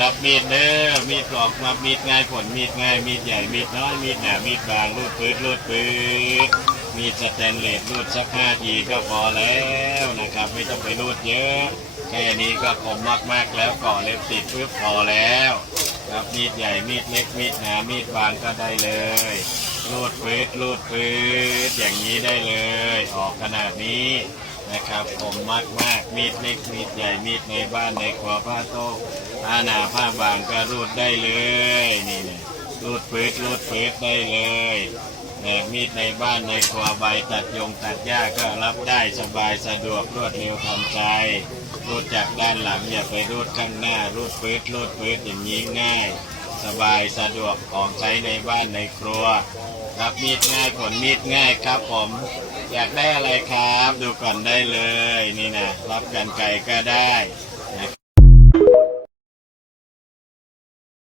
รับมีดเด้อมีดปลอกมามีดง่ายผลมีดง่ายมีดใหญ่มีดน้อยมีดหนามีดบางรูดปืดรูดปืดมีดสแตนเลสรูดสักห้าทีก็พอแล้วนะครับ ไม่ต้องไปรูดเยอะแค่นี้ก็คมมากๆแล้วก่อเล็บติดปึ๊บพอแล้ว ครับมีดใหญ่มีดเล็กมีดหนามีดบางก็ได้เลยรูดปืดรูดปืดอย่างนี้ได้เลย ออกขนาดนี้ นะครับผมมากมากมีดเล็กมีดใหญ่มีดในบ้านในครัวผ้าโต๊ะผ้าหนาผ้าบางก็รูดได้เลยนี่เนี่ยรูดปืดรูดปืดได้เลยนี่ยมีดในบ้านในครัวใบตัดยงตัดหญ้าก็รับได้สบายสะดวกรวดเร็วทันใจรูดจากด้านหลังอย่าไปรูดข้างหน้ารูดปืดรูดปืดอย่างนี้ง่าย สบายสะดวกของใช้ในบ้านในครัว รับมีดง่ายผลมีดง่ายครับผม อยากได้อะไรครับ ดูก่อนได้เลยนี่นะรับกันไกลก็ได้